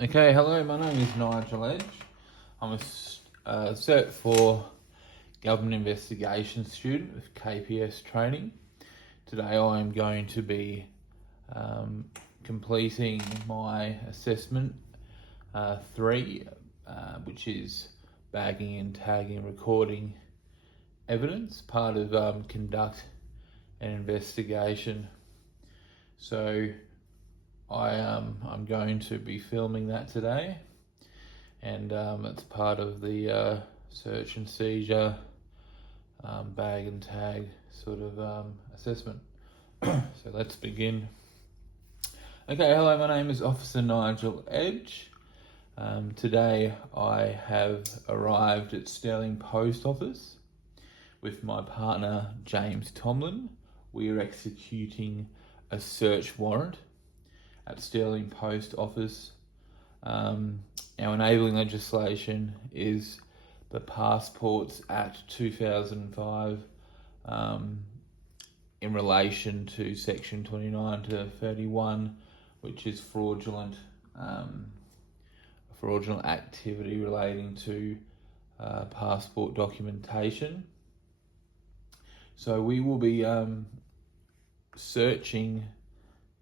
Okay, hello, my name is Nigel Edge. I'm a Cert 4 Government Investigation student with KPS training. Today I am going to be completing my assessment 3, which is bagging and tagging and recording evidence, part of conduct an investigation. So I'm going to be filming that today, and it's part of the search and seizure bag and tag sort of assessment. So let's begin. Okay, hello, my name is Officer Nigel Edge. Today I have arrived at Sterling Post Office with my partner James Tomlin. We are executing a search warrant at Sterling Post Office. Our enabling legislation is the Passports Act 2005 in relation to section 29 to 31, which is fraudulent activity relating to passport documentation. So we will be searching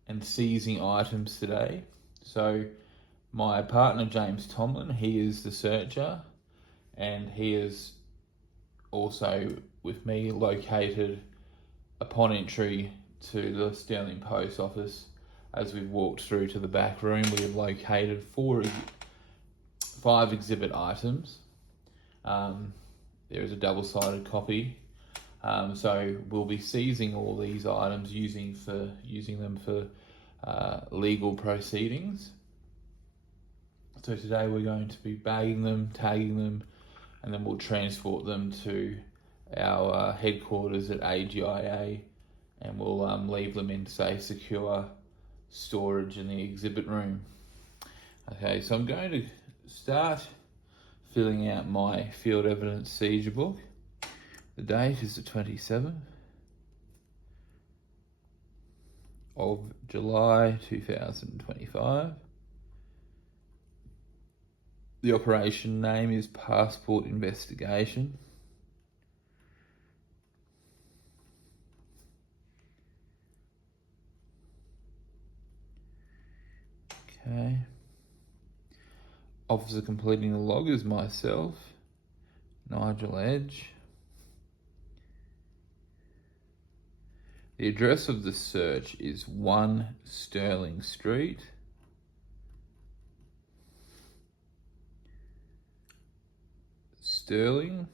and seizing items today. So my partner James Tomlin, he is the searcher, and he is also with me located upon entry to the Sterling Post Office. As we've walked through to the back room, we have located 5 exhibit items. There is a double-sided copy. So we'll be seizing all these items, using them for legal proceedings. So today we're going to be bagging them, tagging them, and then we'll transport them to our headquarters at AGIA, and we'll leave them in safe, secure storage in the exhibit room. Okay, so I'm going to start filling out my field evidence seizure book. The date is the 27th of July 2025. The operation name is Passport Investigation. Okay. Officer completing the log is myself, Nigel Edge. The address of the search is 1 Sterling Street. Sterling,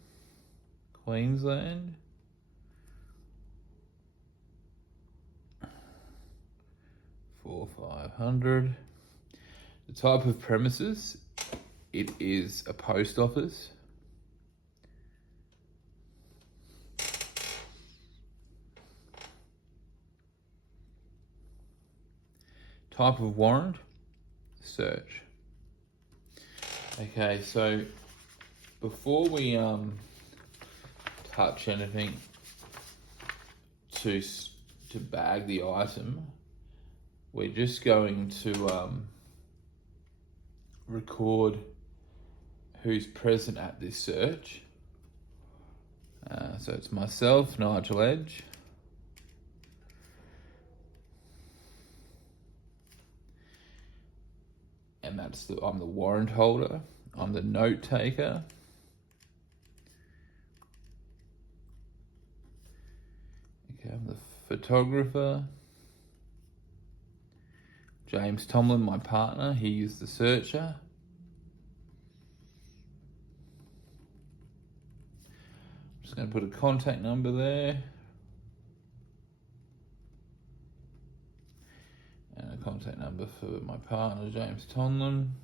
Queensland. $4,500. The type of premises, it is a post office. Type of warrant, search. Okay, so before we touch anything to bag the item, we're just going to record who's present at this search. So it's myself, Nigel Edge. And I'm the warrant holder. I'm the note taker. Okay, I'm the photographer. James Tomlin, my partner, he is the searcher. I'm just going to put a contact number there. And a contact number for my partner, James Tomlin.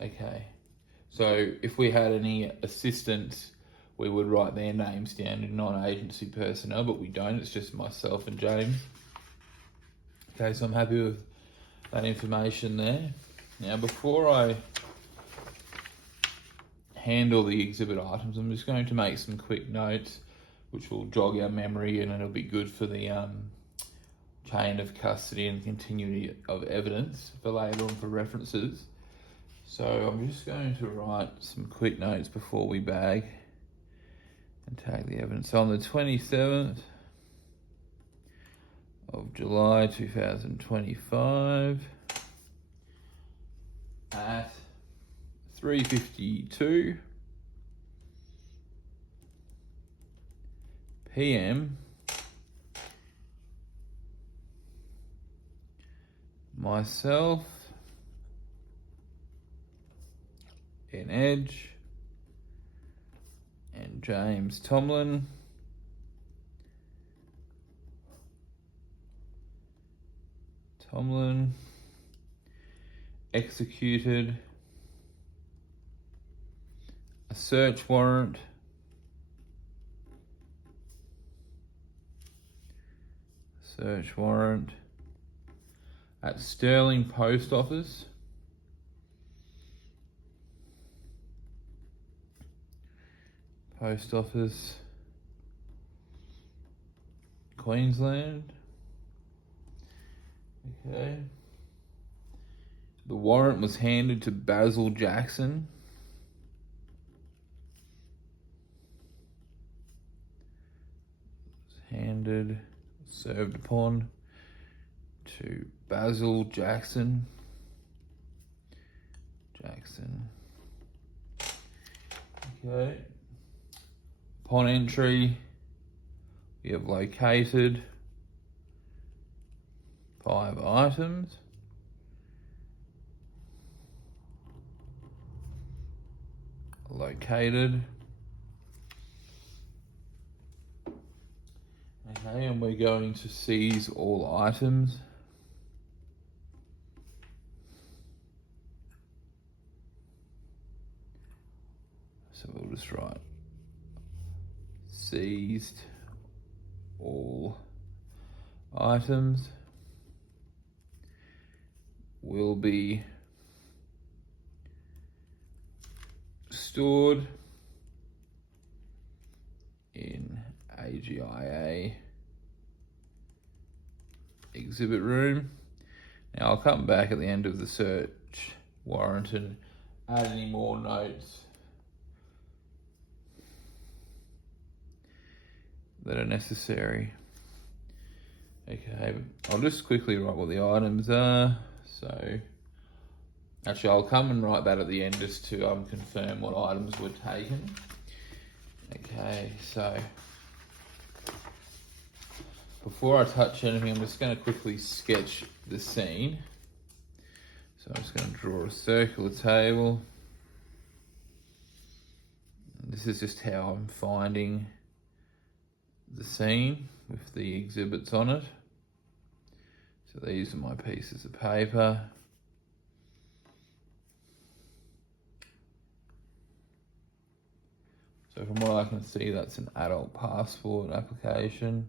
Okay, so if we had any assistants, we would write their names down in non-agency personnel, but we don't. It's just myself and James. Okay, so I'm happy with that information there. Now, before I handle the exhibit items, I'm just going to make some quick notes which will jog our memory, and it'll be good for the chain of custody and continuity of evidence for later on for references. So I'm just going to write some quick notes before we bag and tag the evidence. So on the 27th of July 2025 at 3:52 p.m. myself in Edge and James Tomlin executed a search warrant at Sterling Post Office Queensland. Okay. The warrant was handed to Basil Jackson. Served upon to Basil Jackson. Okay. Upon entry, we have located 5 items. Okay, and we're going to seize all items. So we'll just write seized all items will be stored in AGIA exhibit room. Now I'll come back at the end of the search warrant and add any more notes that are necessary. Okay, I'll just quickly write what the items are. So actually I'll come and write that at the end just to confirm what items were taken. Okay, so before I touch anything, I'm just going to quickly sketch the scene. So I'm just going to draw a circular table. This is just how I'm finding the scene with the exhibits on it. So these are my pieces of paper. So from what I can see, that's an adult passport application.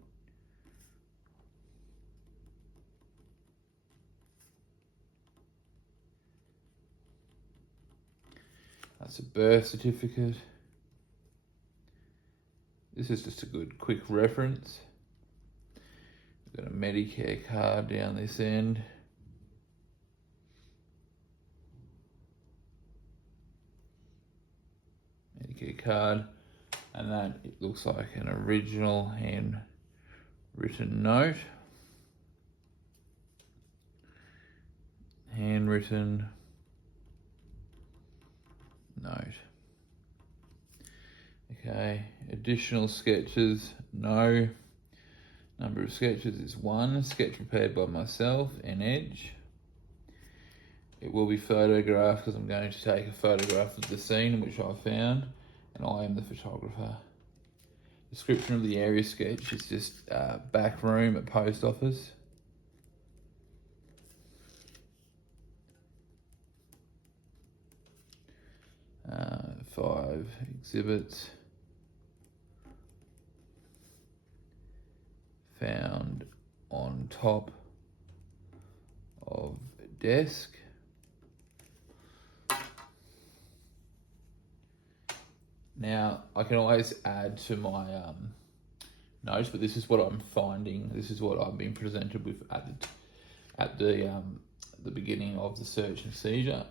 That's a birth certificate. This is just a good quick reference. We've got a Medicare card down this end. Medicare card. And that, it looks like an original handwritten note. Handwritten note. Okay, additional sketches, no. Number of sketches is 1. Sketch prepared by myself in Edge. It will be photographed because I'm going to take a photograph of the scene which I found, and I am the photographer. Description of the area sketch is just back room at post office. Five exhibits found on top of desk. Now I can always add to my notes, but this is what I'm finding. This is what I've been presented with at the beginning of the search and seizure.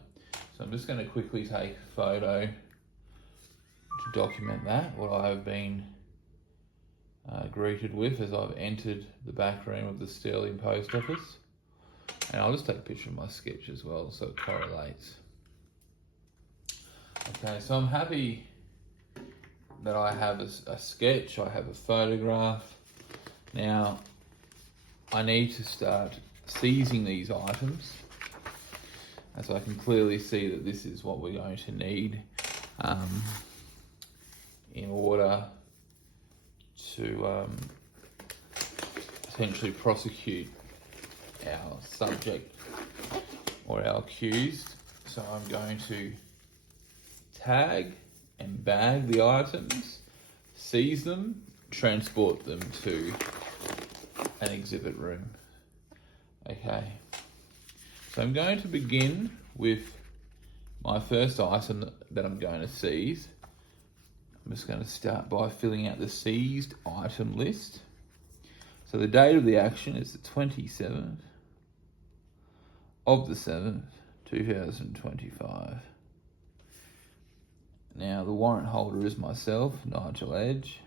So I'm just going to quickly take a photo to document that, what I have been greeted with as I've entered the back room of the Sterling Post Office. And I'll just take a picture of my sketch as well so it correlates. Okay, so I'm happy that I have a sketch, I have a photograph. Now, I need to start seizing these items, as I can clearly see that this is what we're going to need in order to potentially prosecute our subject or our accused. So I'm going to tag and bag the items, seize them, transport them to an exhibit room. Okay, so I'm going to begin with my first item that I'm going to seize. I'm just going to start by filling out the seized item list. So the date of the action is the 27th of the 7th, 2025. Now the warrant holder is myself, Nigel Edge.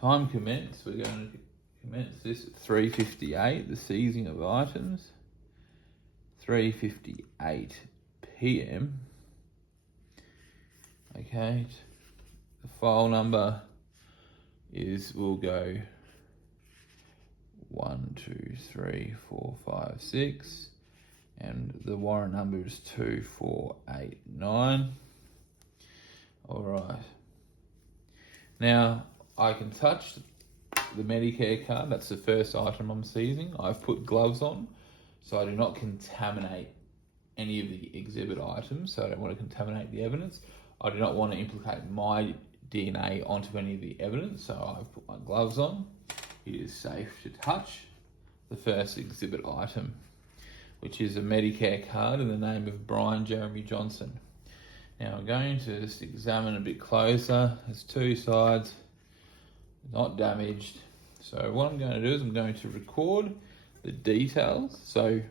Time commenced, we're going to commence this at 3:58, the seizing of items. 3:58 p.m. Okay, the file number will go 1, 2, 3, 4, 5, 6, and the warrant number is 2489. All right. Now I can touch the Medicare card. That's the first item I'm seizing. I've put gloves on, so I do not contaminate any of the exhibit items. So I don't want to contaminate the evidence. I do not want to implicate my DNA onto any of the evidence. So I've put my gloves on. It is safe to touch the first exhibit item, which is a Medicare card in the name of Brian Jeremy Johnson. Now I'm going to just examine a bit closer. There's two sides, not damaged. So what I'm going to do is I'm going to record the details. So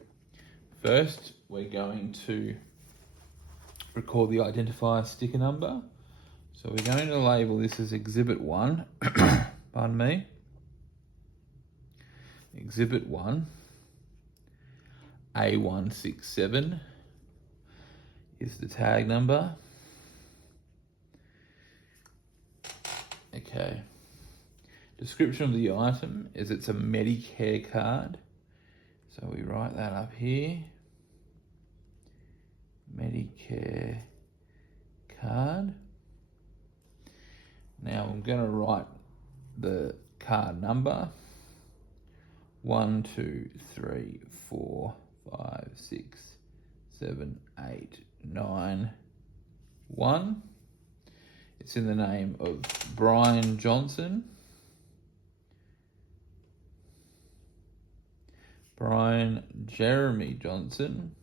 first we're going to record the identifier sticker number. So we're going to label this as Exhibit 1, pardon me, Exhibit 1, A167 is the tag number. Okay. Description of the item is it's a Medicare card. So we write that up here. Medicare card. Now I'm going to write the card number. 1, 2, 3, 4, 5, 6, 7, 8, 9, 1. It's in the name of Brian Johnson. Brian Jeremy Johnson.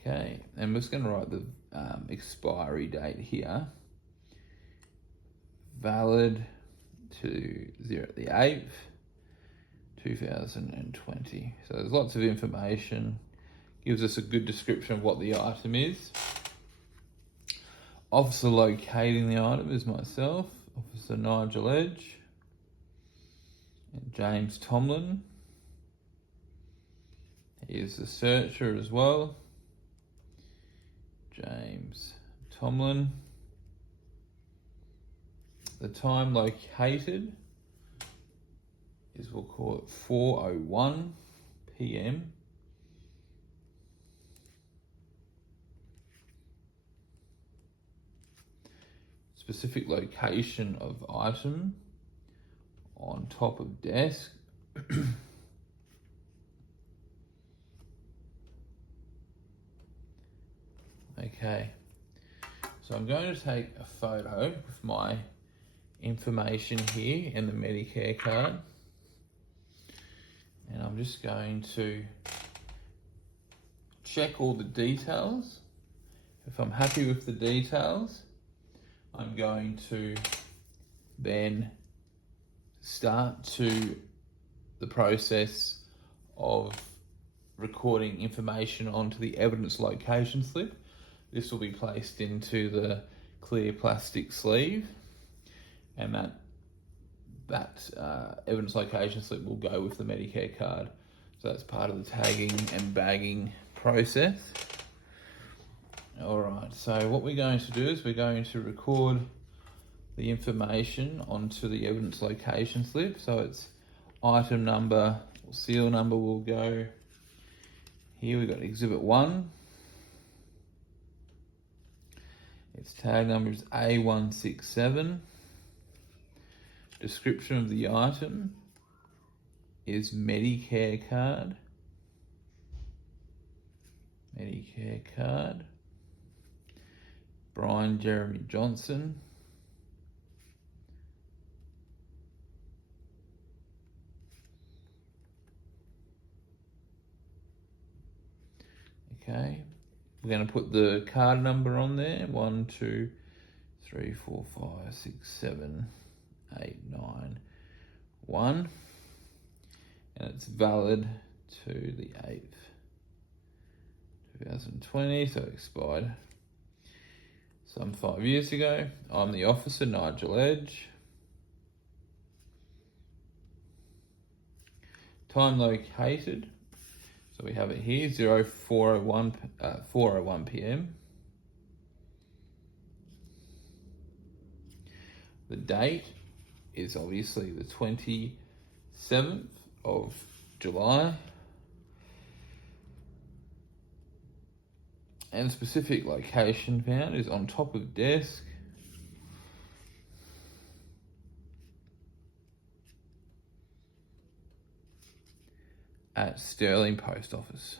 Okay, and we're just going to write the expiry date here. Valid to 0/8, 2020. So there's lots of information. Gives us a good description of what the item is. Officer locating the item is myself, Officer Nigel Edge, and James Tomlin. He is the searcher as well. James Tomlin. The time located is, we'll call it 4:01 p.m. Specific location of item on top of desk. Okay, so I'm going to take a photo with my information here and the Medicare card, and I'm just going to check all the details. If I'm happy with the details, I'm going to then start to the process of recording information onto the evidence location slip. This will be placed into the clear plastic sleeve, and that evidence location slip will go with the Medicare card. So that's part of the tagging and bagging process. All right, so what we're going to do is we're going to record the information onto the evidence location slip. So it's item number, or seal number will go here. We've got exhibit 1. Its tag number is A167. Description of the item is Medicare card. Medicare card. Brian Jeremy Johnson. Okay, we're going to put the card number on there. 1, 2, 3, 4, 5, 6, 7, 8, 9, 1. And it's valid to the 8th, 2020, so expired some 5 years ago. I'm the officer, Nigel Edge. Time located. So we have it here, 4:01 p.m. The date is obviously the 27th of July. And specific location found is on top of desk. At Sterling Post Office.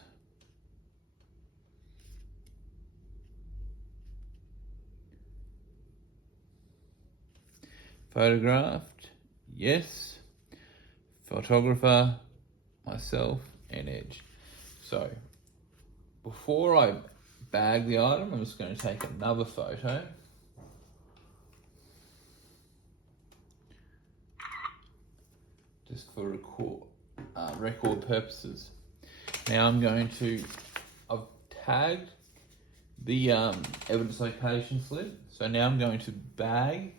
Photographed, yes. Photographer, myself, and Edge. So, before I bag the item, I'm just going to take another photo. Just for record purposes. Now I've tagged the evidence location slip. So now I'm going to bag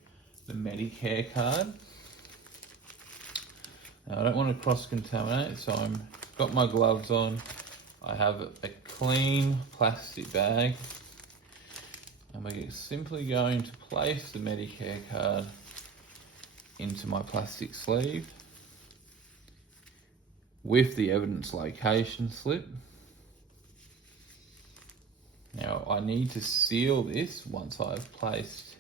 the Medicare card. Now I don't want to cross-contaminate, so I've got my gloves on. I have a clean plastic bag. And we're simply going to place the Medicare card into my plastic sleeve with the evidence location slip. Now I need to seal this once I've placed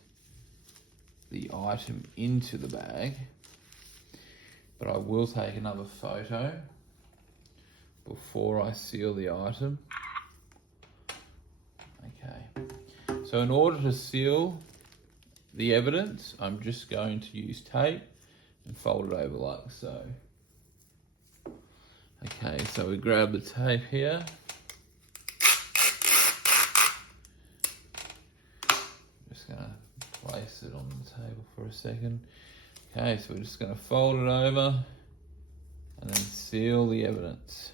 the item into the bag, but I will take another photo before I seal the item. Okay, so in order to seal the evidence, I'm just going to use tape and fold it over like so. Okay, so we grab the tape here. Just gonna place it on the table for a second. Okay, so we're just gonna fold it over and then seal the evidence.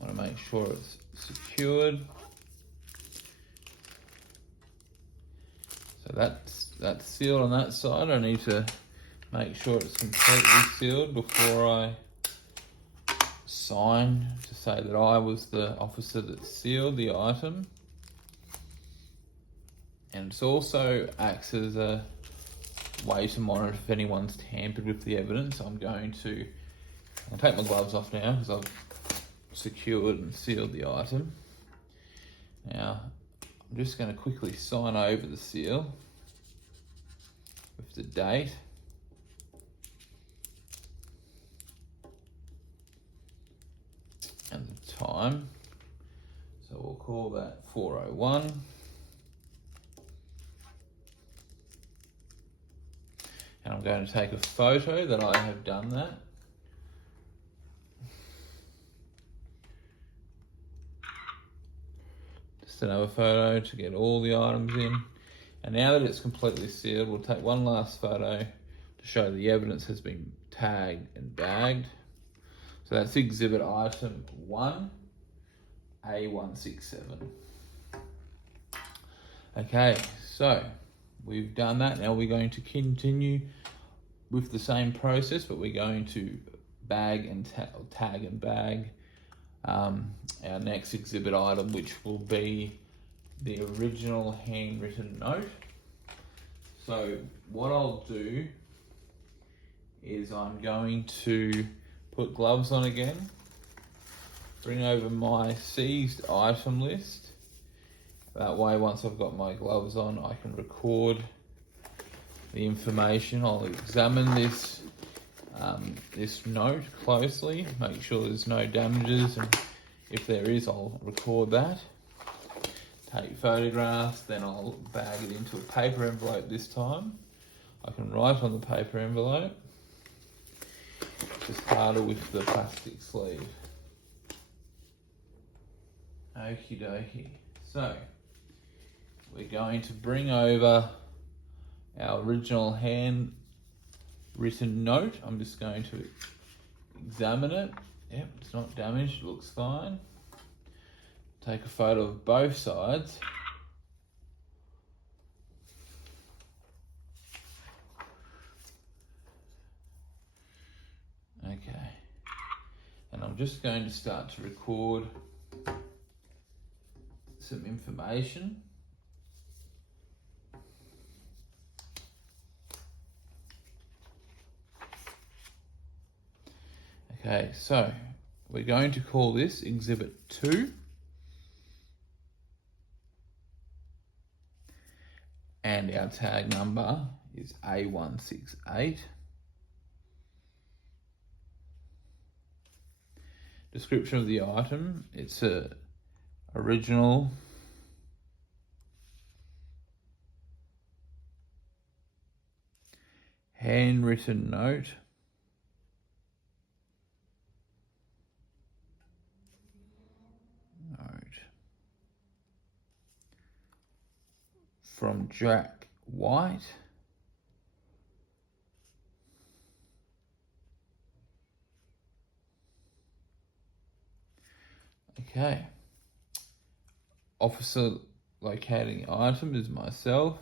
I want to make sure it's secured. So that's sealed on that side. I need to make sure it's completely sealed before I sign to say that I was the officer that sealed the item. And it also acts as a way to monitor if anyone's tampered with the evidence. I'll take my gloves off now because I've secured and sealed the item. Now, I'm just going to quickly sign over the seal with the date. And the time. So we'll call that 4:01. And I'm going to take a photo that I have done that. Just another photo to get all the items in. And now that it's completely sealed, we'll take one last photo to show the evidence has been tagged and bagged. So that's exhibit item 1, A167. Okay, so we've done that. Now we're going to continue with the same process, but we're going to bag and tag and bag our next exhibit item, which will be the original handwritten note. So what I'll do is I'm going to put gloves on again, bring over my seized item list. That way, once I've got my gloves on, I can record the information. I'll examine this this note closely, make sure there's no damages, and if there is, I'll record that. Take photographs, then I'll bag it into a paper envelope this time. I can write on the paper envelope. Just harder with the plastic sleeve. Okie dokie. So, we're going to bring over our original handwritten note. I'm just going to examine it. Yep, it's not damaged, it looks fine. Take a photo of both sides. Okay. And I'm just going to start to record some information. Okay, so we're going to call this Exhibit 2. And our tag number is A168. Description of the item, it's a original handwritten note from Jack White. Okay. Officer locating item is myself.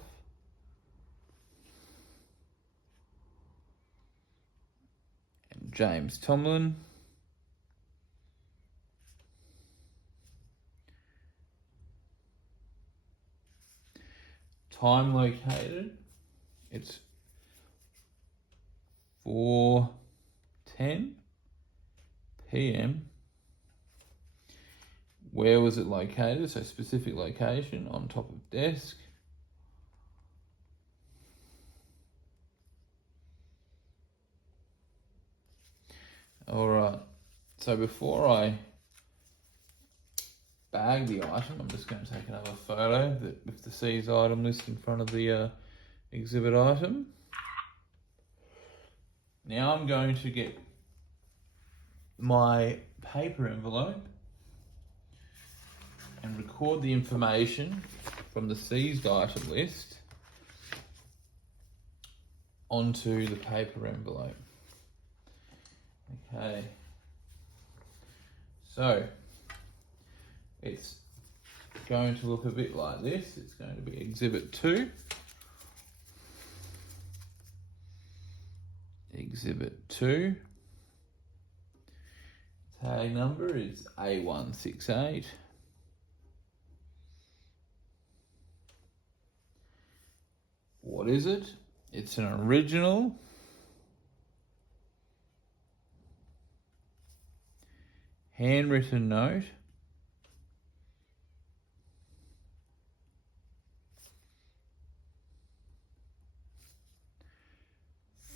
And James Tomlin. Time located, it's 4:10 p.m. Where was it located? So specific location, on top of desk. All right, so before I bag the item, I'm just going to take another photo with the seized item list in front of the exhibit item. Now I'm going to get my paper envelope and record the information from the seized item list onto the paper envelope. Okay, so it's going to look a bit like this. It's going to be Exhibit 2. Exhibit 2. Tag number is A168. What is it? It's an original handwritten note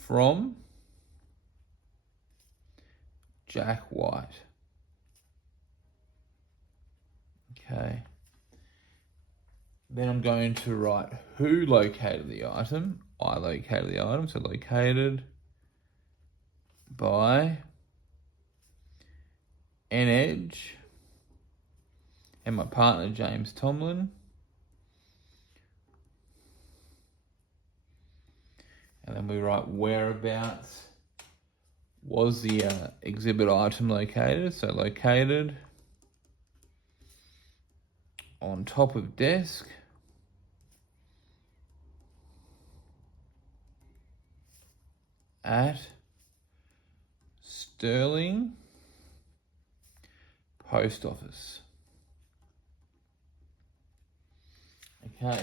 from Jack White. Then I'm going to write who located the item I located the item, so located by N Edge and my partner James Tomlin. And then we write whereabouts was the exhibit item located. So located on top of desk at Sterling Post Office. Okay.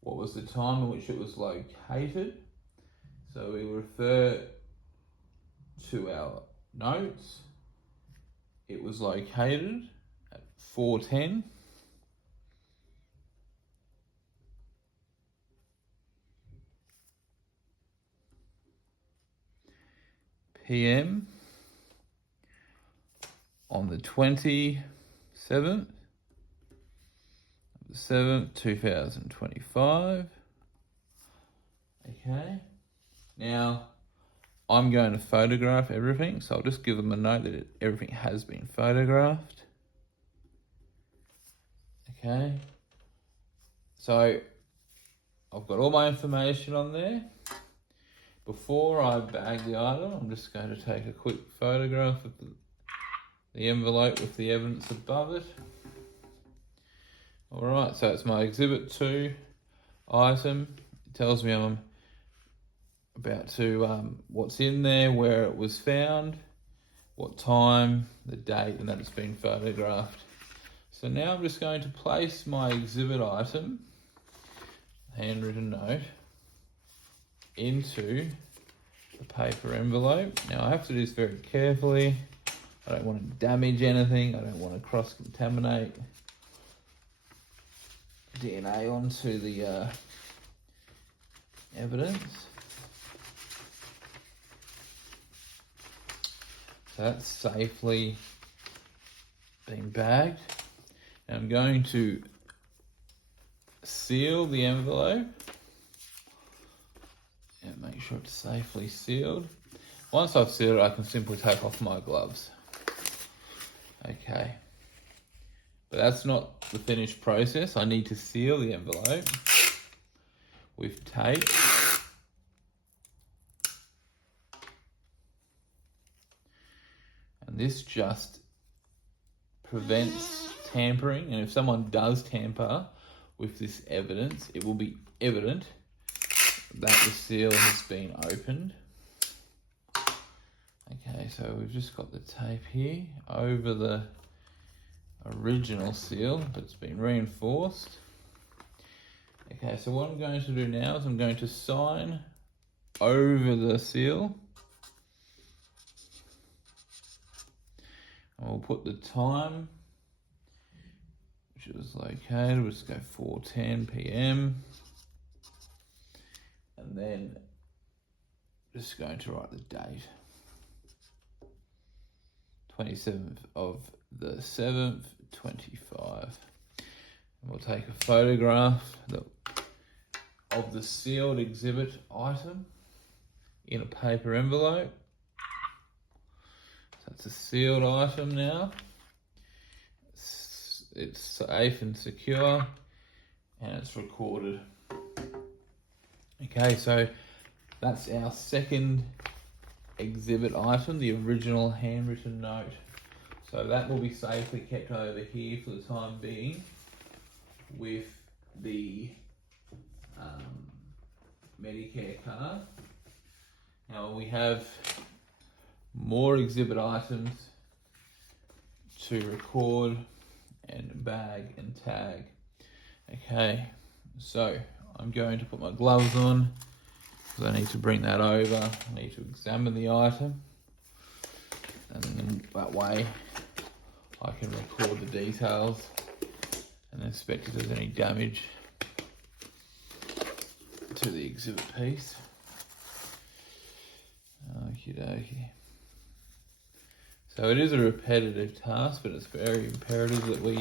What was the time in which it was located? So we refer to our notes. It was located at 4:10 p.m. on the 27th of the 7th, 2025. Okay. Now, I'm going to photograph everything, so I'll just give them a note that everything has been photographed. Okay. So, I've got all my information on there. Before I bag the item, I'm just going to take a quick photograph of the envelope with the evidence above it. Alright, so it's my Exhibit 2 item. It tells me I'm about to, what's in there, where it was found, what time, the date, and that it's been photographed. So now I'm just going to place my exhibit item, handwritten note, into the paper envelope. Now I have to do this very carefully. I don't want to damage anything. I don't want to cross-contaminate DNA onto the evidence. So that's safely been bagged. And I'm going to seal the envelope and make sure it's safely sealed. Once I've sealed it, I can simply take off my gloves. Okay. But that's not the finished process. I need to seal the envelope with tape. And this just prevents tampering. And if someone does tamper with this evidence, it will be evident that the seal has been opened. Okay, so we've just got the tape here over the original seal, but it's been reinforced. Okay, so what I'm going to do now is I'm going to sign over the seal. And we'll put the time, which was located, we'll just go 4:10 p.m. And then just going to write the date. 27th of the 7th, 25. And we'll take a photograph of the sealed exhibit item in a paper envelope. So it's a sealed item now. It's safe and secure, and it's recorded. Okay, so that's our second exhibit item, the original handwritten note. So that will be safely kept over here for the time being with the Medicare card. Now we have more exhibit items to record and bag and tag. Okay, so I'm going to put my gloves on because I need to bring that over. I need to examine the item, and then that way I can record the details and inspect if there's any damage to the exhibit piece. Okie dokie. So it is a repetitive task, but it's very imperative that we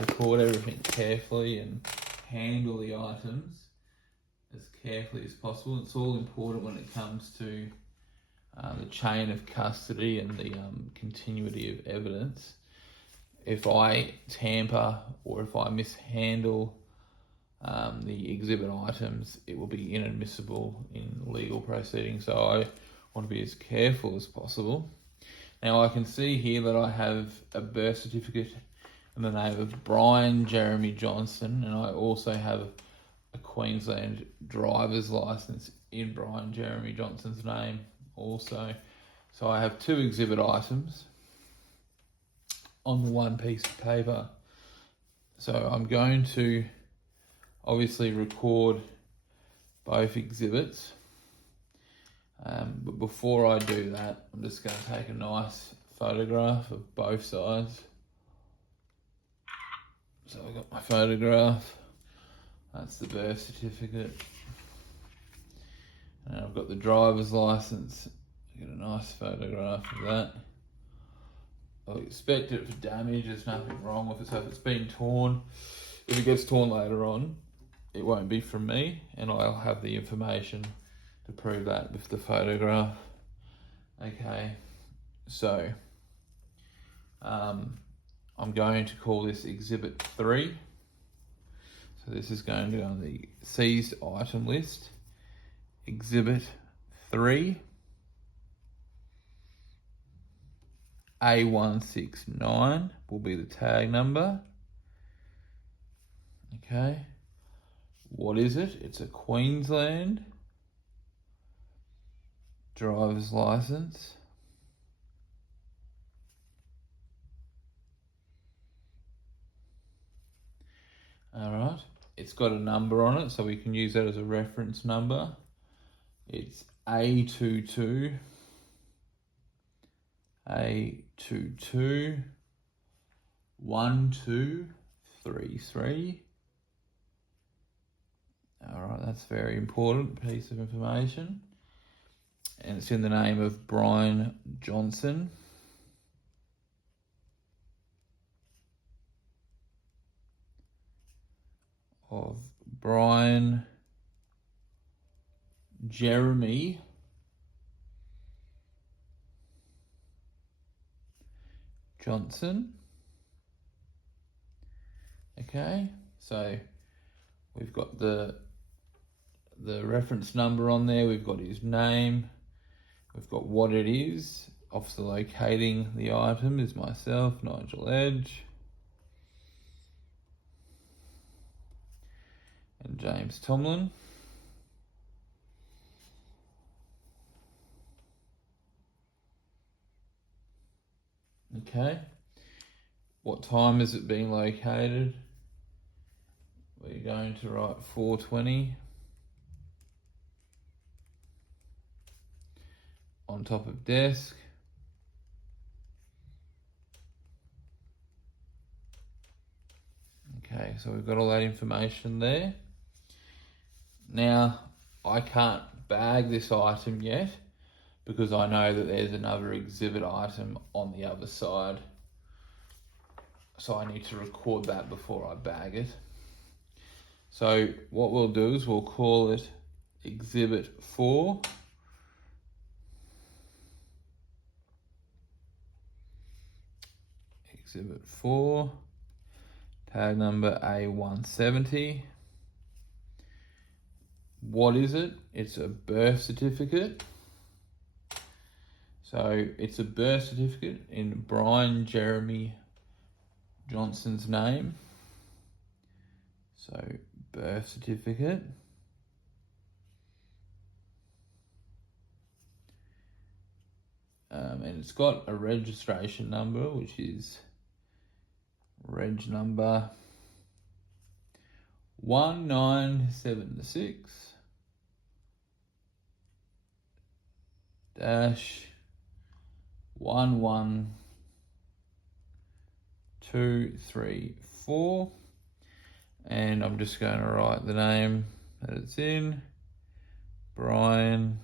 record everything carefully and handle the items as carefully as possible. It's all important when it comes to the chain of custody and the continuity of evidence. If I tamper or if I mishandle the exhibit items, it will be inadmissible in legal proceedings. So I want to be as careful as possible. Now I can see here that I have a birth certificate in the name of Brian Jeremy Johnson, and I also have a Queensland driver's license in Brian Jeremy Johnson's name also. So I have two exhibit items on the one piece of paper. So I'm going to obviously record both exhibits. But before I do that, I'm just going to take a nice photograph of both sides. So I've got my photograph, that's the birth certificate, and I've got the driver's license. Get a nice photograph of that. I expect it for damage, there's nothing wrong with it, so if it's been torn, if it gets torn later on, it won't be from me, and I'll have the information to prove that with the photograph. Okay, so I'm going to call this Exhibit 3. So this is going to be on the seized item list. Exhibit 3. A169 will be the tag number. Okay. What is it? It's a Queensland driver's license. Alright, it's got a number on it, so we can use that as a reference number. It's A22 1233. Alright, that's a very important piece of information. And it's in the name of Brian Johnson. Of Brian Jeremy Johnson. Okay, so we've got the reference number on there, we've got his name, we've got what it is. Officer locating the item is myself, Nigel Edge. And James Tomlin. Okay. What time is it being located? We're going to write 4:20 on top of desk. Okay, so we've got all that information there. Now, I can't bag this item yet because I know that there's another exhibit item on the other side. So I need to record that before I bag it. So what we'll do is we'll call it Exhibit 4. Exhibit 4. Tag number A170. What is it? It's a birth certificate. So it's a birth certificate in Brian Jeremy Johnson's name. So birth certificate. And it's got a registration number, which is reg number 1976 11234, and I'm just going to write the name that it's in, Brian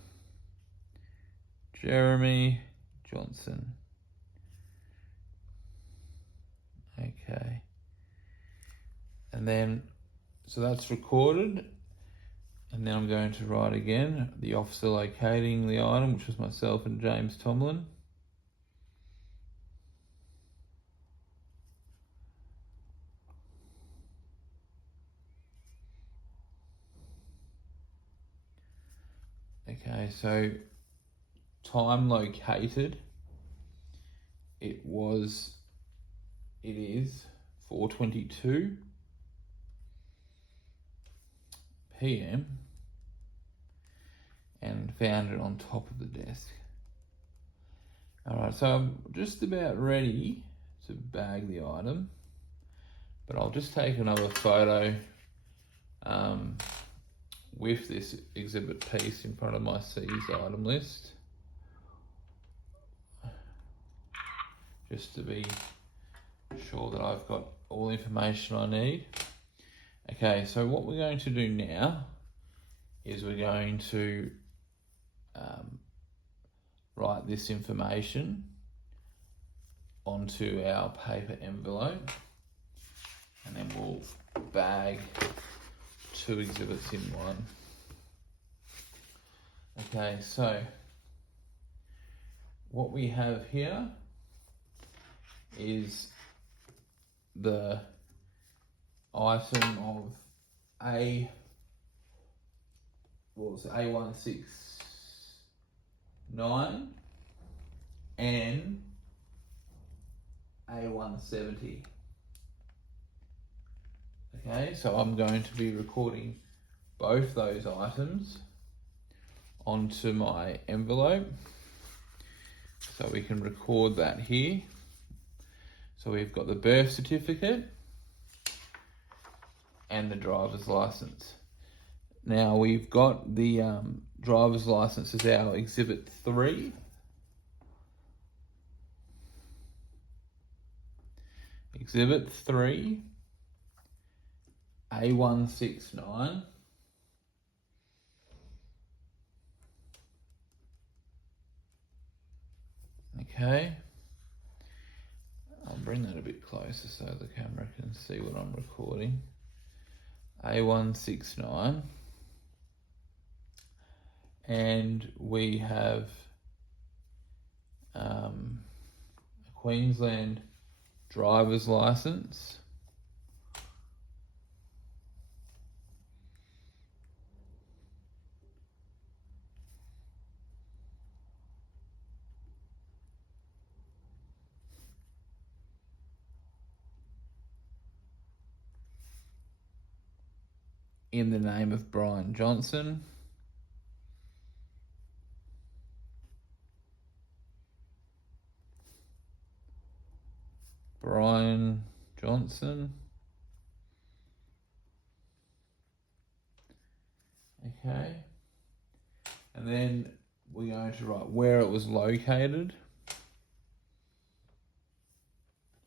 Jeremy Johnson. Okay, and then so that's recorded, And then I'm going to write again, the officer locating the item, which was myself and James Tomlin. Okay, so time located, it is 4:22 p.m. and found it on top of the desk. Alright, so I'm just about ready to bag the item, but I'll just take another photo with this exhibit piece in front of my seized item list, just to be sure that I've got all the information I need. Okay, so what we're going to do now is we're going to write this information onto our paper envelope, and then we'll bag 2 exhibits in one. Okay, so what we have here is the item of A169 and A170. Okay, so I'm going to be recording both those items onto my envelope, so we can record that here. So we've got the birth certificate and the driver's license. Now we've got the driver's license as our exhibit 3. Exhibit 3, A169. Okay. I'll bring that a bit closer so the camera can see what I'm recording. A169. And we have a Queensland driver's license. In the name of Brian Johnson. Brian Johnson. Okay. And then we're going to write where it was located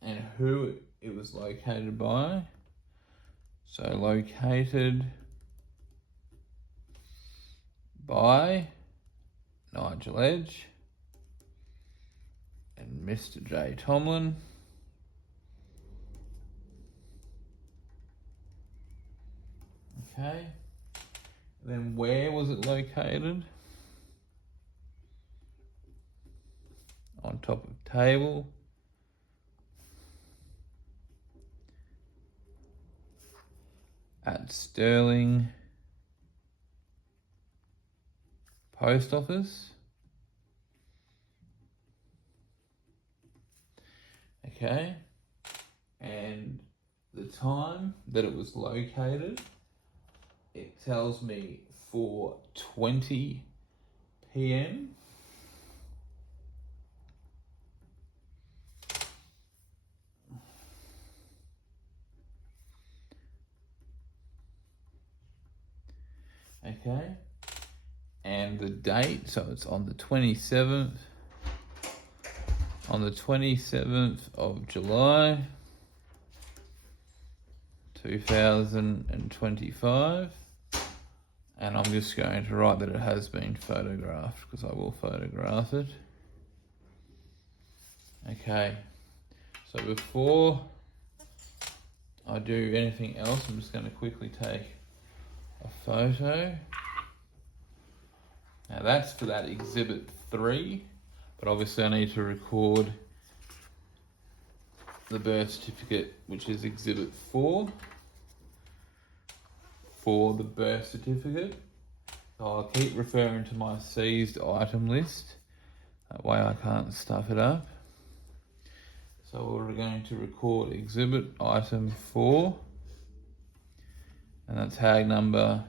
and who it was located by. So located by Nigel Edge and Mr. J. Tomlin. Okay. Then where was it located? On top of table. At Sterling Post Office. Okay. And the time that it was located, it tells me 4:20 p.m. Okay, and the date, so it's on the 27th, of July 2025, and I'm just going to write that it has been photographed because I will photograph it. Okay, so before I do anything else, I'm just going to quickly take a a photo. Now that's for that exhibit 3, but obviously I need to record the birth certificate, which is exhibit 4, for the birth certificate. So I'll keep referring to my seized item list, that way I can't stuff it up. So we're going to record exhibit item 4, and the tag number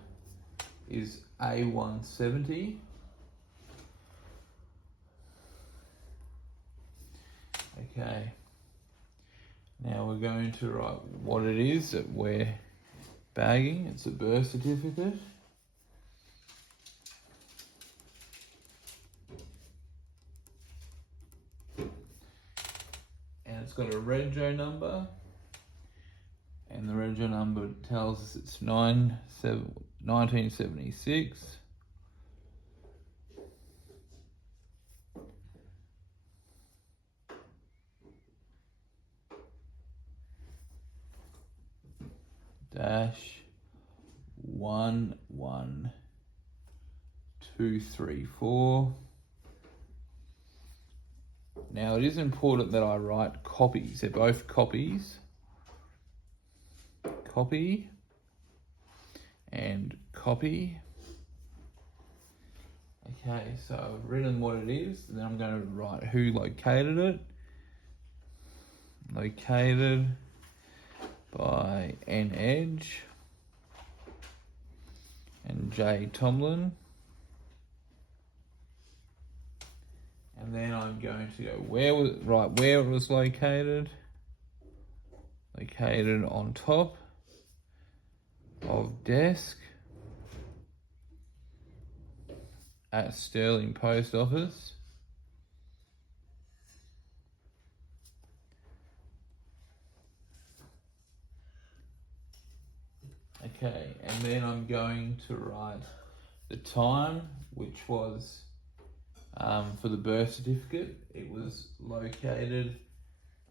is A170. Okay, now we're going to write what it is that we're bagging. It's a birth certificate. And it's got a rego number. And the rego number tells us it's 1976. Dash 11234. Now it is important that I write copies. They're both copies. Copy and copy. Okay, so I've written what it is, and then I'm going to write who located it. Located by N. Edge and J. Tomlin. And then I'm going to go where it was located. Located on top of desk at Stirling Post Office. Okay, and then I'm going to write the time, which was for the birth certificate. It was located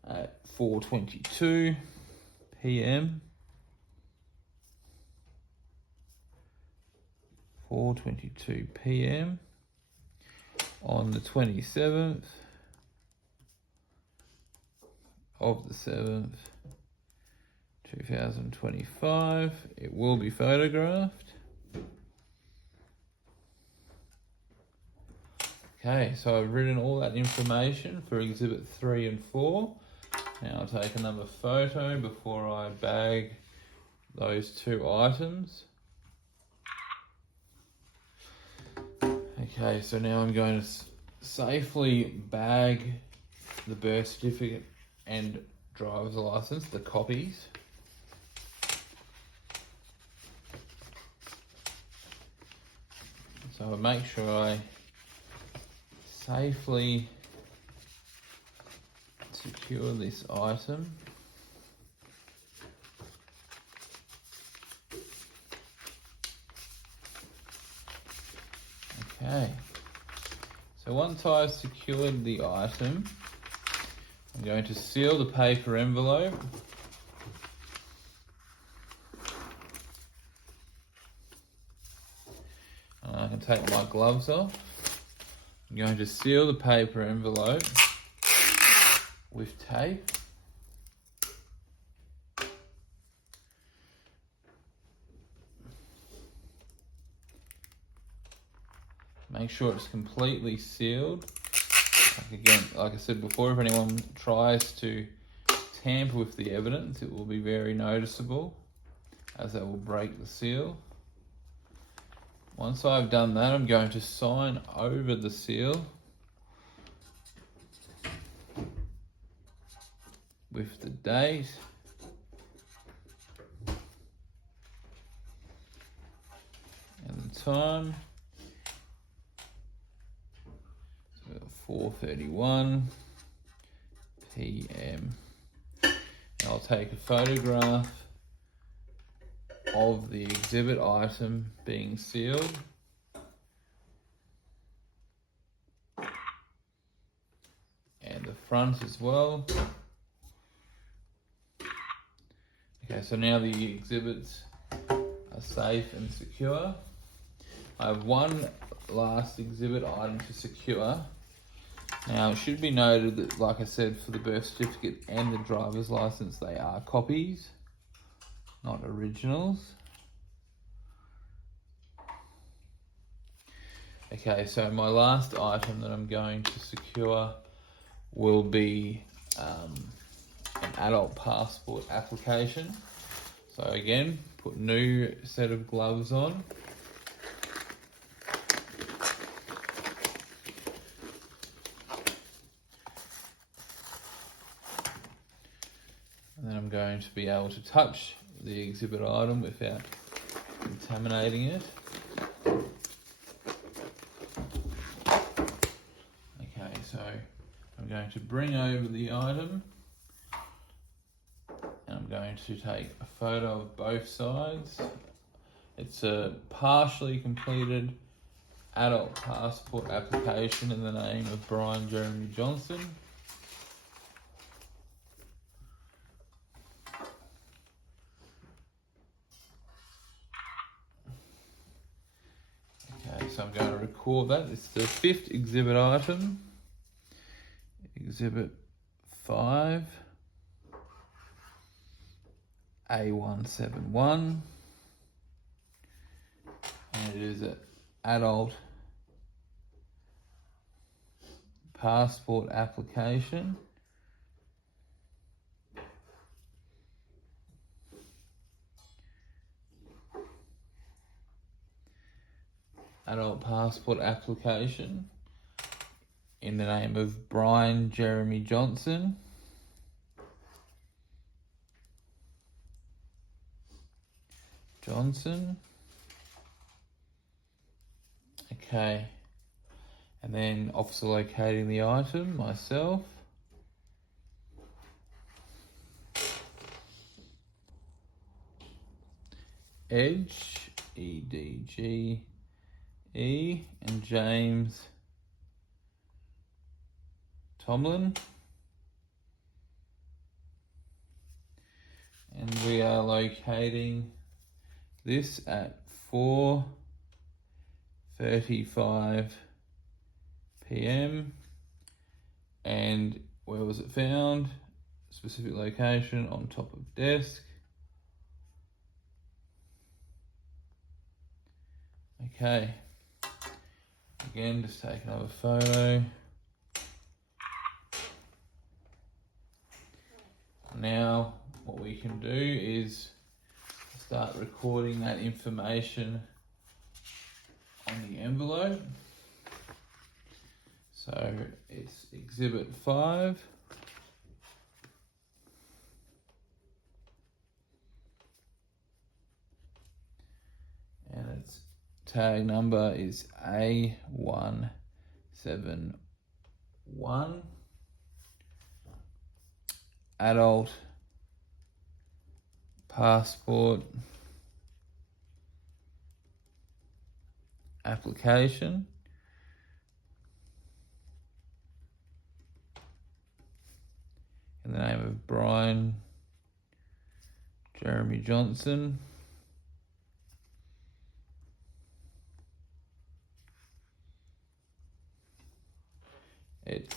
at 4:22 p.m. 4:22 p.m. on the 27th of the 7th, 2025. It will be photographed. Okay, so I've written all that information for exhibit 3 and 4. Now I'll take another photo before I bag those 2 items. Okay, so now I'm going to safely bag the birth certificate and driver's license, the copies. So I'll make sure I safely secure this item. Okay, so once I've secured the item, I'm going to seal the paper envelope. And I can take my gloves off. I'm going to seal the paper envelope with tape. Make sure it's completely sealed. Like I said before, if anyone tries to tamper with the evidence, it will be very noticeable, as that will break the seal. Once I've done that, I'm going to sign over the seal with the date and the time. 4:31 p.m. I'll take a photograph of the exhibit item being sealed. And the front as well. Okay, so now the exhibits are are safe and secure. I have one last exhibit item to secure. Now, it should be noted that, like I said, for the birth certificate and the driver's license, they are copies, not originals. Okay, so my last item that I'm going to secure will be an adult passport application. So again, put new set of gloves on. And then I'm going to be able to touch the exhibit item without contaminating it. Okay, so I'm going to bring over the item and I'm going to take a photo of both sides. It's a partially completed adult passport application in the name of Brian Jeremy Johnson. Okay, so I'm going to record that. It's the 5th exhibit item, exhibit 5, A171, and it is an adult passport application. Adult passport application in the name of Brian Jeremy Johnson. Okay. And then officer locating the item, myself. Edge, EDGE, and James Tomlin. And we are locating this at 4:35 p.m. And where was it found? Specific location on top of desk. Okay. Again, just take another photo. Now, what we can do is start recording that information on the envelope. So it's exhibit 5. And its tag number is A171. Adult passport application. In the name of Brian Jeremy Johnson. It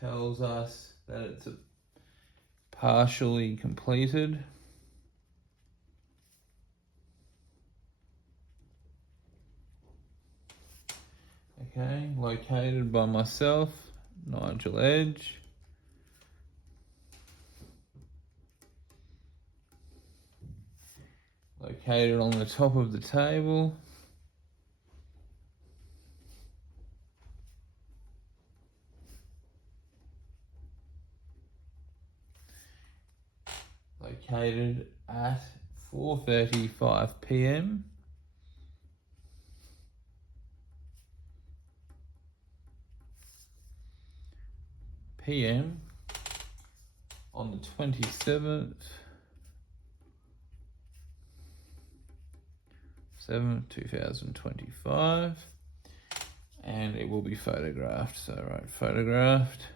tells us that it's partially completed. Okay, located by myself, Nigel Edge. Located on the top of the table. Located at 4:35 p.m. on the 27th 2025, and it will be photographed. So right, photographed.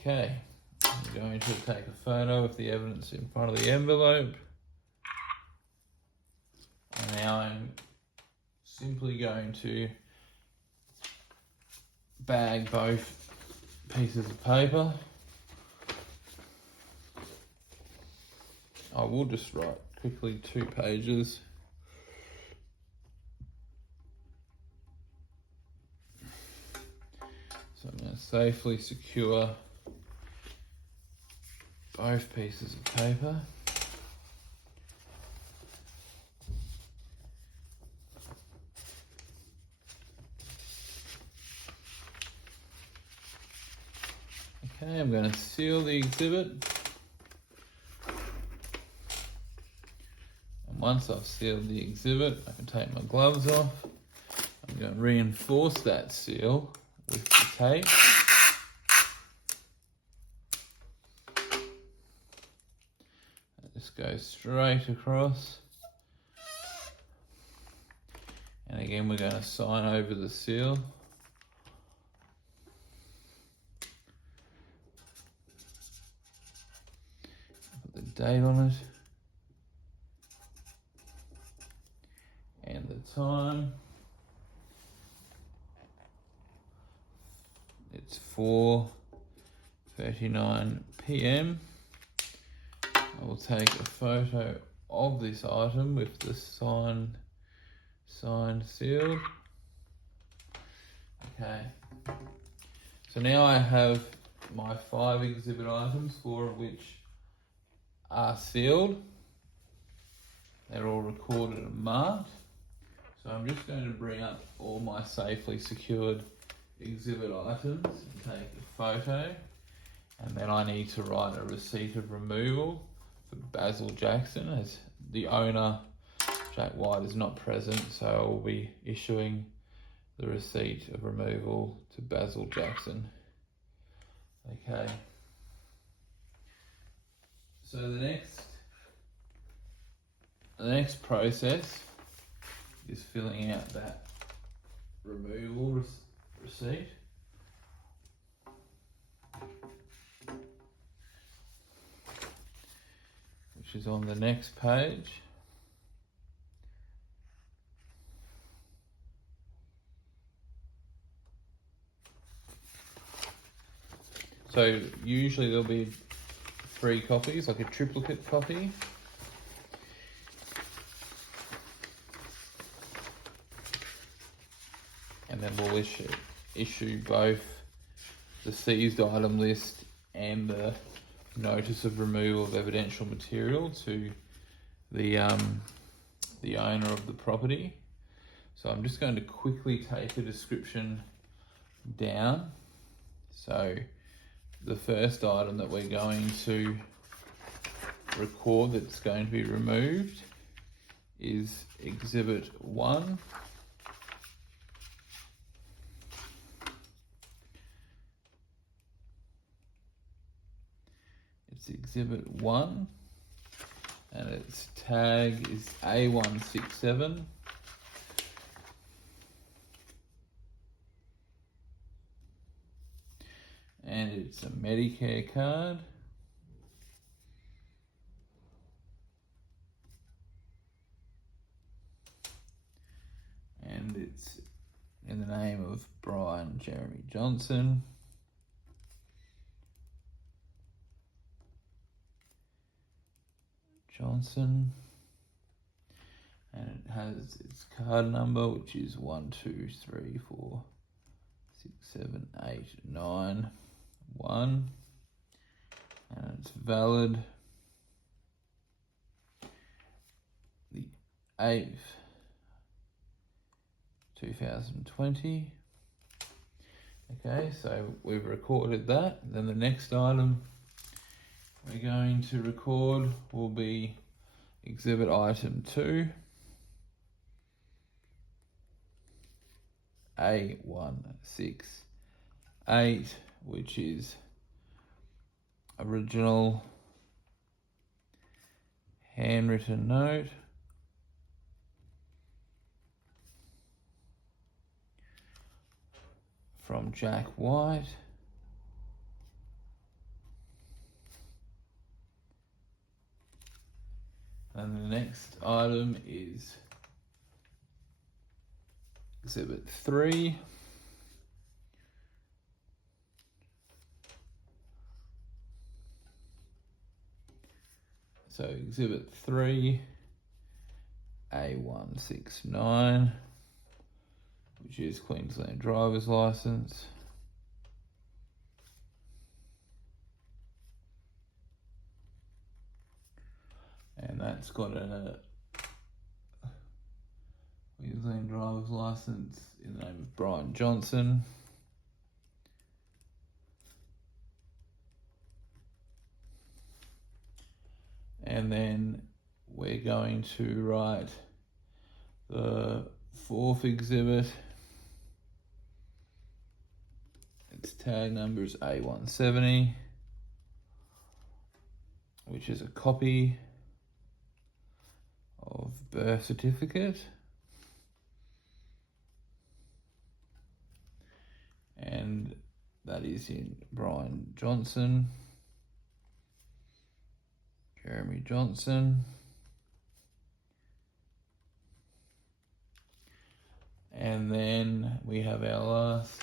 Okay, I'm going to take a photo of the evidence in front of the envelope. And now I'm simply going to bag both pieces of paper. I will just write quickly 2 pages. So I'm going to safely secure both pieces of paper. Okay, I'm going to seal the exhibit. And once I've sealed the exhibit, I can take my gloves off. I'm going to reinforce that seal with the tape. Just go straight across. And again, we're going to sign over the seal. Put the date on it. And the time. It's 4:39 p.m. I will take a photo of this item with the signed seal. Okay. So now I have my 5 exhibit items, 4 of which are sealed. They're all recorded and marked. So I'm just going to bring up all my safely secured exhibit items and take a photo, and then I need to write a receipt of removal for Basil Jackson, as the owner, Jack White, is not present, so I will be issuing the receipt of removal to Basil Jackson. Okay. So the next process is filling out that removal receipt. Which is on the next page. So usually there'll be 3 copies, like a triplicate copy. And then we'll issue both the seized item list and the notice of removal of evidential material to the owner of the property. So I'm just going to quickly take a description down. So the first item that we're going to record that's going to be removed is Exhibit 1. It's Exhibit 1, and its tag is A167. And it's a Medicare card. And it's in the name of Brian Jeremy Johnson. And it has its card number, which is 1 2 3 4 6 7 8 9 1, and it's valid the 8th 2020. Okay, so we've recorded that. Then the next item we're going to record will be Exhibit Item 2, A168, which is original handwritten note from Jack White next item is Exhibit 3. So Exhibit 3, A169, which is Queensland driver's licence. And that's got a Queensland driver's licence in the name of Brian Johnson. And then we're going to write the 4th exhibit. Its tag number is A170, which is a copy of birth certificate. And that is in Brian Johnson, Jeremy Johnson. And then we have our last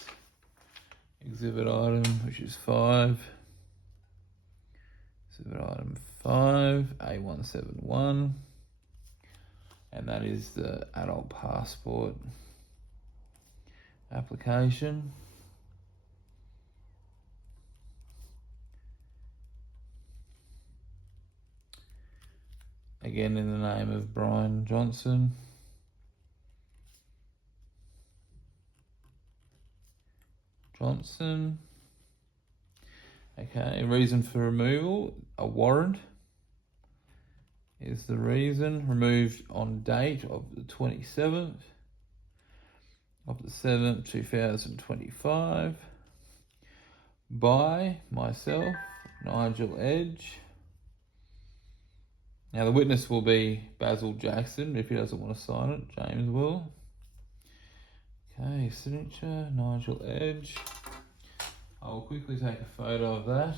exhibit item, which is 5. Exhibit item 5, A171. And that is the adult passport application. Again, in the name of Brian Johnson. Okay, reason for removal, a warrant is the reason. Removed on date of the 27th of the 7th, 2025 by myself, Nigel Edge. Now the witness will be Basil Jackson. If he doesn't want to sign it, James will. Okay, signature, Nigel Edge. I will quickly take a photo of that.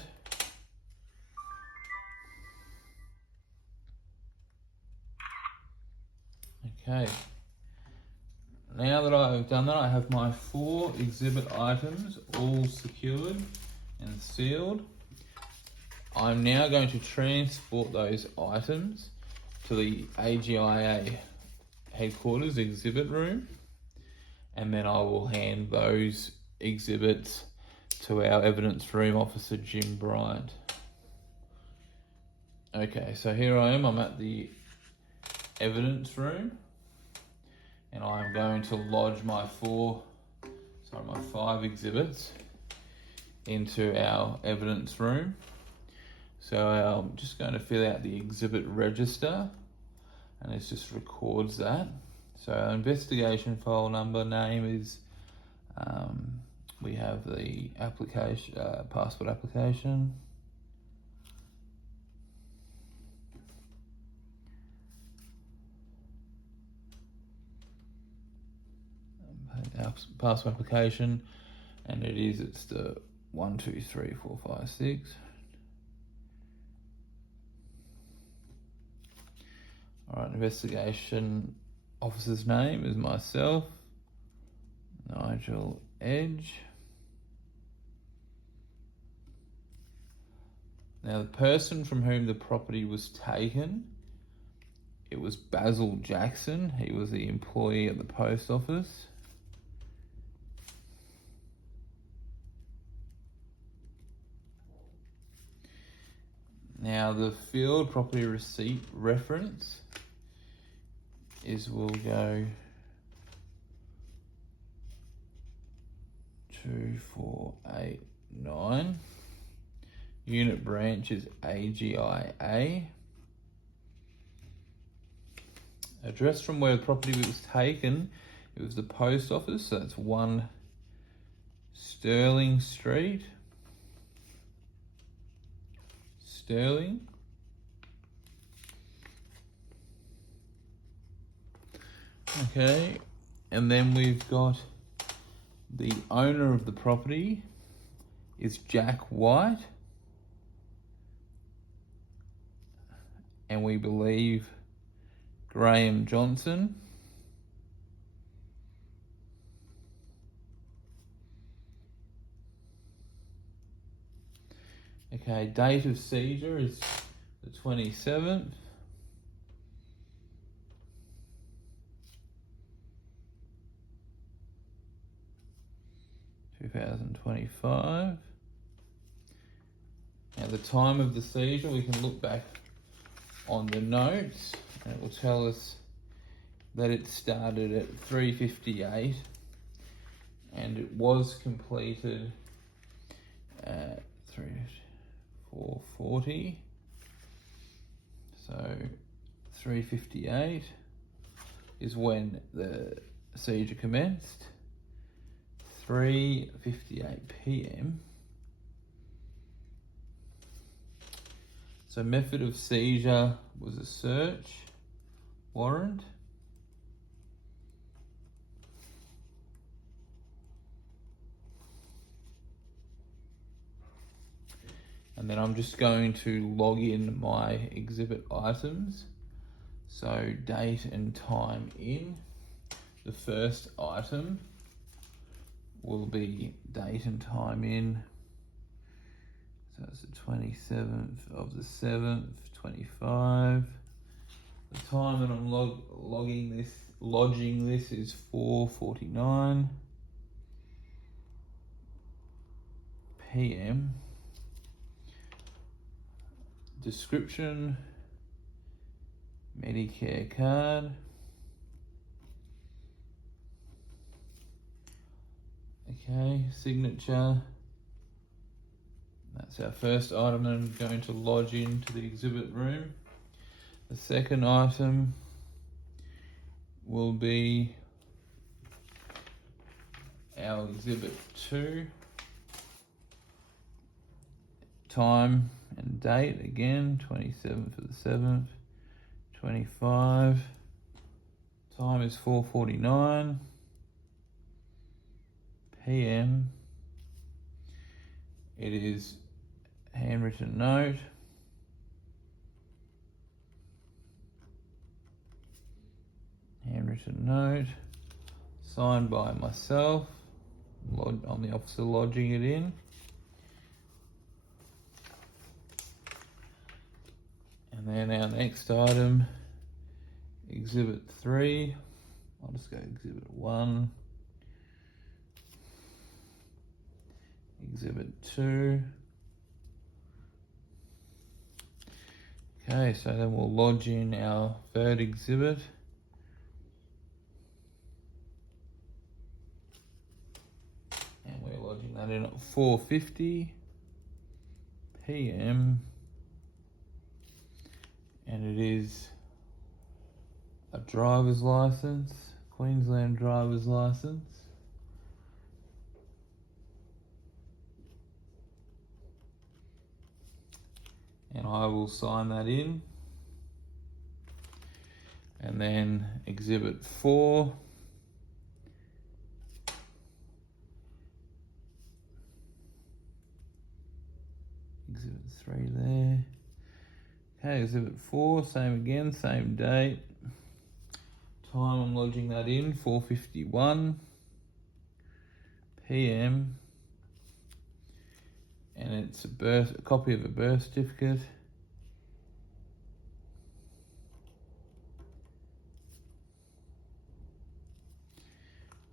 Okay. Now that I have done that, I have my 4 exhibit items all secured and sealed. I'm now going to transport those items to the AGIA headquarters exhibit room, and then I will hand those exhibits to our evidence room officer, Jim Bryant. Okay, so here I am, I'm at the evidence room, and I'm going to lodge my 5 exhibits into our evidence room. So I'm just going to fill out the exhibit register, and it just records that. So our investigation file number name is, we have the application, passport application. Our passport application, and it's the 1, 2, 3, 4, 5, 6. All right, investigation officer's name is myself, Nigel Edge. Now the person from whom the property was taken, it was Basil Jackson. He was the employee at the post office. Now the field property receipt reference is, we'll go 2489. Unit branch is AGIA. Address from where the property was taken, it was the post office, so that's 1 Sterling Street. Sterling. Okay, and then we've got the owner of the property is Jack White, and we believe Graham Johnson. Okay, date of seizure is the 27th. (2025). At the time of the seizure, we can look back on the notes and it will tell us that it started at 3:58 and it was completed at 4:40. So 3:58 is when the seizure commenced. 3:58 p.m. So method of seizure was a search warrant. And then I'm just going to log in my exhibit items. So date and time in. The first item will be date and time in. So it's the 27th of the 7th, 25. The time that I'm lodging this is 4:49 p.m. Description, Medicare card. Okay, signature. That's our first item that I'm going to lodge into the exhibit room. The second item will be our exhibit 2. Time and date again, 27th of the 7th, 25. Time is 4:49 p.m. It is handwritten note. Handwritten note, signed by myself. I'm the officer lodging it in. And then our next item, exhibit 3. I'll just go exhibit 1. Exhibit 2. Okay, so then we'll lodge in our third exhibit. And we're lodging that in at 4:50 p.m. And it is a driver's license, Queensland driver's license. And I will sign that in. And then exhibit 4. Exhibit 3 there. Okay, exhibit 4, same again, same date. Time I'm lodging that in, 4:51 p.m. And it's a copy of a birth certificate.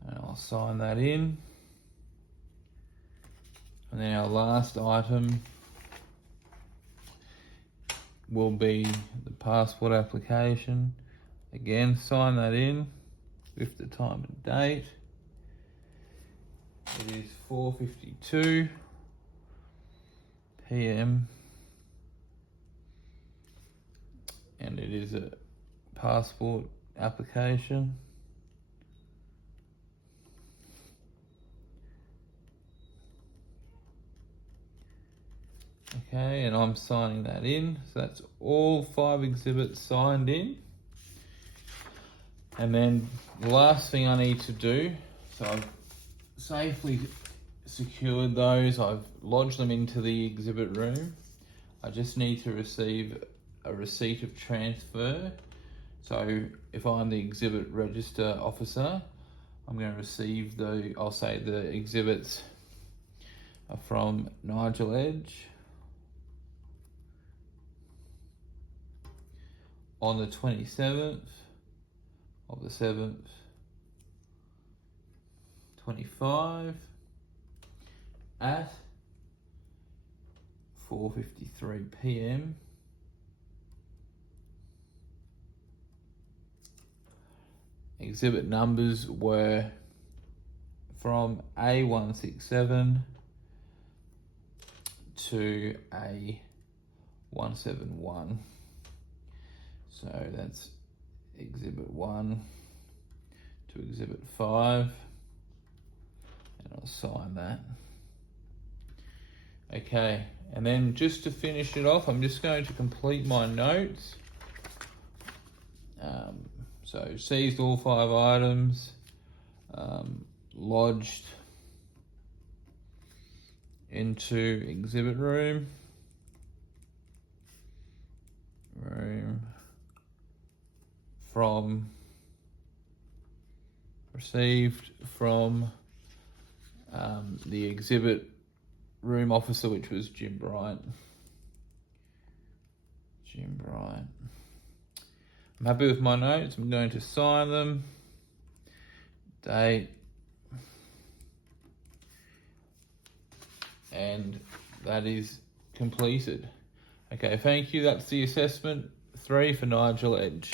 And I'll sign that in. And then our last item will be the passport application. Again, sign that in with the time and date. It is 4:52 p.m. and it is a passport application. Okay, and I'm signing that in. So that's all 5 exhibits signed in. And then the last thing I need to do, so I've safely secured those, I've lodged them into the exhibit room. I just need to receive a receipt of transfer. So if I'm the exhibit register officer, I'm going to receive I'll say the exhibits are from Nigel Edge on the 27th of the 7th, 25 at 4:53 p.m. Exhibit numbers were from A167 to A171. So that's exhibit 1 to exhibit 5. And I'll sign that. Okay, and then just to finish it off, I'm just going to complete my notes. So seized all 5 items, lodged into exhibit room, from received from the exhibit room officer, which was Jim Bryant. I'm happy with my notes. I'm going to sign them. Date. And that is completed. Okay, thank you. That's the assessment 3 for Nigel Edge.